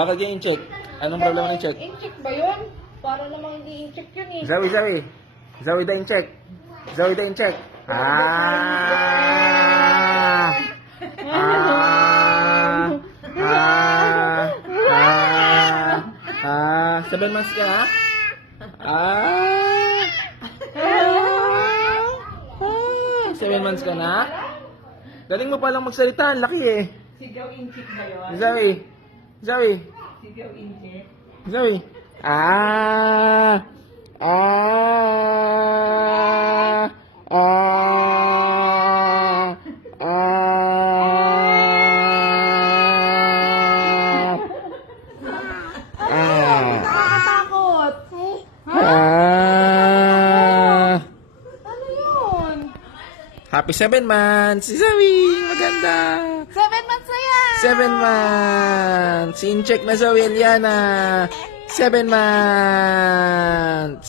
Bakit yung in-check? Anong problema ng in-check? In-check ba yun? Para namang hindi in-check yun eh. Zoe, Zoe. Zoe the in-check. Zoe the in-check. Ah! Ah! Ah! Ah! 7 months ka na? Ah! 7 months ka na? Galing mo palang magsalita. Ang laki eh. Sigaw in-check ba yun? Zoe. Zoe. Sigaw in-check. Zoe. Ah! Ah! Ah! Ah! Nakakatakot. Ah! Ano yun? Happy 7 months! Si Zoe! Maganda! 7 months na yan! 7 months! In-check na Zoe Eliana! 7 months!